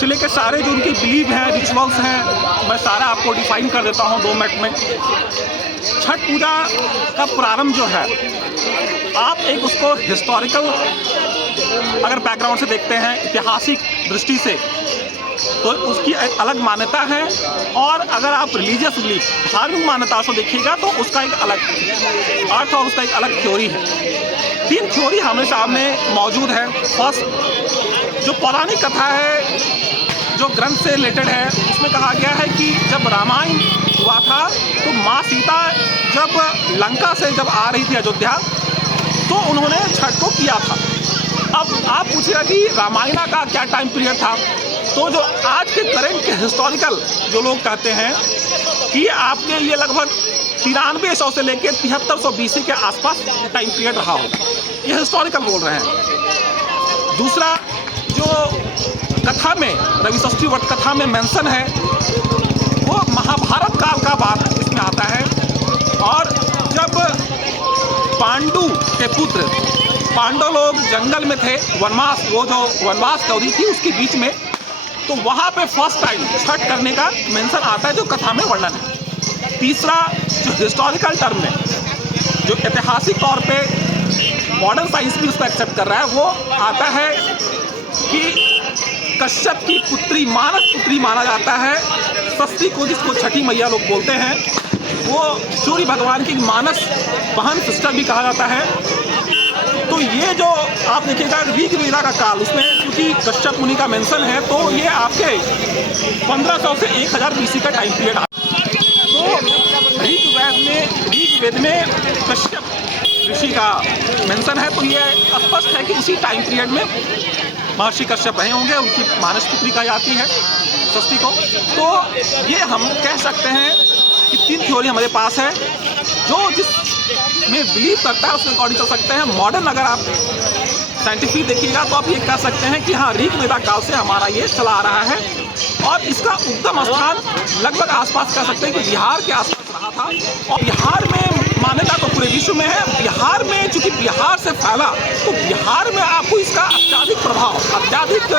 Actually के सारे जो उनके बिलीव हैं, रिचुअल्स हैं, मैं सारा आपको डिफाइन कर देता हूँ 2 मिनट में। छठ पूजा का प्रारंभ जो है, आप एक उसको हिस्टोरिकल अगर बैकग्राउंड से देखते हैं, ऐतिहासिक दृष्टि से, तो उसकी एक अलग मान्यता है। और अगर आप रिलीजियस बिलीफ, धार्मिक मान्यता से देखिएगा तो उसका एक अलग अर्थ और उसका एक अलग थ्योरी है। 3 थ्योरी हमारे सामने मौजूद है। फर्स्ट, जो पौराणिक कथा है, जो ग्रंथ से रिलेटेड है, उसमें कहा गया है कि जब रामायण हुआ था तो माँ सीता जब लंका से जब आ रही थी अयोध्या, तो उन्होंने छठ को किया था। अब आप पूछिएगा कि रामायण का क्या टाइम पीरियड था, तो जो आज के करंट के हिस्टोरिकल जो लोग कहते हैं कि आपके ये लगभग 9300 से लेकर 7300 BC के आसपास टाइम पीरियड रहा होगा, ये हिस्टोरिकल बोल रहे हैं। दूसरा, जो कथा में रवि षष्ठी व्रत कथा में मेंशन है, वो महाभारत काल का बात इसमें आता है। और जब पांडु के पुत्र, पांडव लोग जंगल में थे, वनवास, वो जो वनवास अवधि थी उसके बीच में, तो वहाँ पे फर्स्ट टाइम छठ करने का मेंशन आता है, जो कथा में वर्णन है। तीसरा, जो हिस्टोरिकल टर्म में, जो ऐतिहासिक तौर पे मॉडर्न साइंस भी उसको एक्सेप्ट कर रहा है, वो आता है कि कश्यप की पुत्री, मानस पुत्री माना जाता है षष्ठी को, जिसको छठी मैया लोग बोलते हैं। वो सूर्य भगवान की मानस बहन, सिस्टर भी कहा जाता है। तो ये जो आप देखिएगा ऋग्वेदा का काल, उसमें क्योंकि कश्यप मुनि का मेंशन है, तो ये आपके 1500 से 1000 BC का टाइम पीरियड आता है। तो ऋग्वेद में कश्यप ऋषि का मेंशन है, तो ये स्पष्ट है कि उसी टाइम पीरियड में महर्षि कश्यप रहे होंगे, उनकी मानस पुत्री कही जाती है षष्ठी को। तो ये हम कह सकते हैं कि 3 थ्योरी हमारे पास है, जो जिसमें बिलीव करता है उसके अकॉर्डिंग चल सकते हैं। मॉडर्न अगर आप साइंटिफिक देखिएगा तो आप ये कह सकते हैं कि हाँ, ऋग्वेदा काल से हमारा ये चला आ रहा है। और इसका उद्गम स्थान लगभग आसपास कह सकते हैं कि बिहार के आसपास रहा था। और बिहार में मान्यता तो पूरे विश्व में है, बिहार में चूँकि बिहार से फैला, तो बिहार में आपको इसका अत्यधिक प्रभाव, अत्यधिक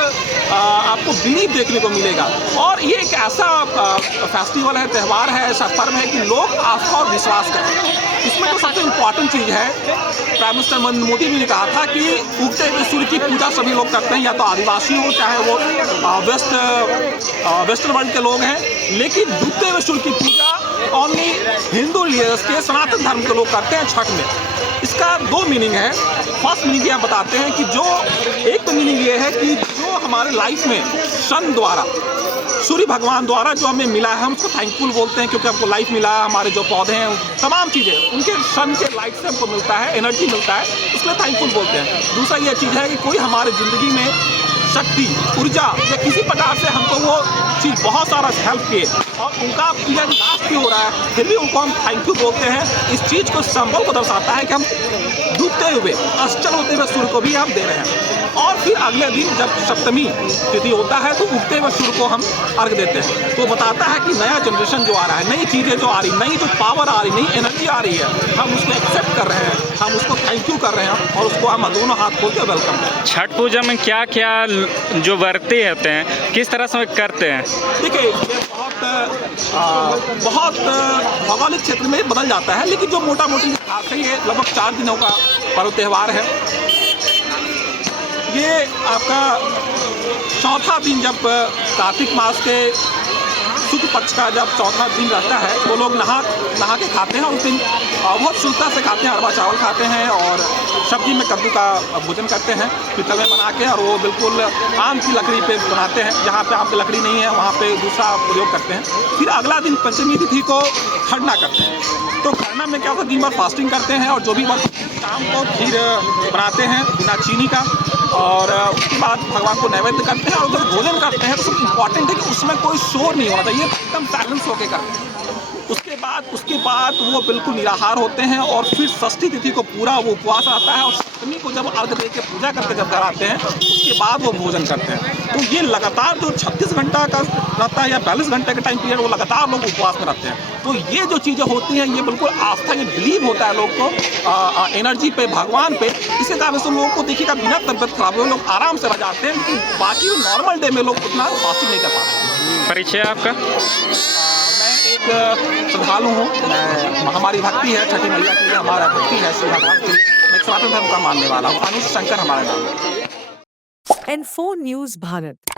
आपको बिलीव देखने को मिलेगा। और ये एक ऐसा फेस्टिवल है, त्यौहार है, ऐसा पर्व है कि लोग आस्था और विश्वास करें। इसमें तो सबसे इम्पॉर्टेंट चीज़ है, प्राइम मिनिस्टर नरेंद्र मोदी ने कहा था कि उगते हुए सूर्य की पूजा सभी लोग करते हैं, या तो आदिवासी हो, चाहे वो वेस्टर्न वर्ल्ड के लोग हैं, लेकिन डूबते हुए सूर्य की पूजा ओनली हिंदू रिलीजियस के, सनातन धर्म के लोग करते हैं छठ में। इसका 2 मीनिंग है। फर्स्ट मीनिंग ये बताते हैं कि जो एक तो मीनिंग ये है कि जो हमारे लाइफ में सन द्वारा, सूर्य भगवान द्वारा जो हमें मिला है, हम उसको थैंकफुल बोलते हैं, क्योंकि हमको लाइफ मिला है, हमारे जो पौधे हैं, तमाम चीज़ें उनके सन के लाइट से हमको मिलता है, एनर्जी मिलता है, इसलिए थैंकफुल बोलते हैं। दूसरा ये चीज़ है कि कोई हमारे ज़िंदगी में शक्ति, ऊर्जा या किसी प्रकार से हमको वो चीज़ बहुत सारा हेल्प किए और उनका पीरियड लास्ट भी हो रहा है, फिर भी उनको हम थैंक यू बोलते हैं। इस चीज़ को, सिंबल को दर्शाता है कि हम डूबते हुए, अचल होते हुए सूर्य को भी हम दे रहे हैं। और फिर अगले दिन जब सप्तमी तिथि होता है तो उगते हुए सूर्य को हम अर्घ देते हैं। तो बताता है कि नया जनरेशन जो आ रहा है, नई चीज़ें जो आ रही, नई जो पावर आ रही, नई एनर्जी आ रही है, हम उसको एक्सेप्ट कर रहे हैं, हम उसको थैंक यू कर रहे हैं और उसको हम दोनों हाथ खोल के वेलकम करें। छठ पूजा में क्या क्या जो व्रती होते हैं, किस तरह से करते हैं? देखिए, ये बहुत भौगोलिक क्षेत्र में बदल जाता है, लेकिन जो मोटा मोटी खास है, ये लगभग 4 दिनों का पर्व त्यौहार है। ये आपका चौथा दिन, जब कार्तिक मास के शुक्ल पक्ष का जब चौथा दिन रहता है, वो लोग नहा के खाते हैं। उस दिन बहुत शुद्धता से खाते हैं, अरवा चावल खाते हैं और सब्जी में कद्दू का भोजन करते हैं, पीतल में बना के, और वो बिल्कुल आम की लकड़ी पे बनाते हैं। जहाँ पे आम की लकड़ी नहीं है वहाँ पे दूसरा प्रयोग करते हैं। फिर अगला दिन पंचमी तिथि को खरना करते हैं। तो खरना में क्या होता है, दिन भर फास्टिंग करते हैं और जो भी शाम को खीर बनाते हैं बिना चीनी का, और उसके बाद भगवान को नैवेद्य करते हैं। और जब भोजन करते हैं तो सबसे इम्पॉर्टेंट है कि उसमें कोई शोर नहीं होना चाहिए, एकदम साइलेंस होकर करते हैं। उसके उसके बाद वो बिल्कुल निराहार होते हैं और फिर षष्ठी तिथि को पूरा वो उपवास आता है और सप्तमी को जब अर्घ दे के पूजा करके जब घर आते हैं उसके बाद वो भोजन करते हैं। तो ये लगातार जो 36 घंटा का रहता है या 42 घंटे का टाइम पीरियड वो लगातार लोग उपवास में रहते हैं। तो ये जो चीज़ें होती हैं ये बिल्कुल आस्था, ये बिलीव होता है लोग को एनर्जी पे, भगवान पे। इसी कारण से लोगों को देखिएगा बिना तबियत खराब हुए लोग आराम से रह जाते हैं, लेकिन बाकी नॉर्मल डे में लोग उतना फास्टिंग नहीं कर पाते। परिचय आपका? मैं एक श्रद्धालु हूँ, मैं हमारी भक्ति है छठी मैया के लिए, हमारा भक्ति है श्री भगवान के लिए। मैं एक सनातन धर्म का मानने वाला हूँ। अनुज शंकर हमारा नाम है। N4 News Bharat।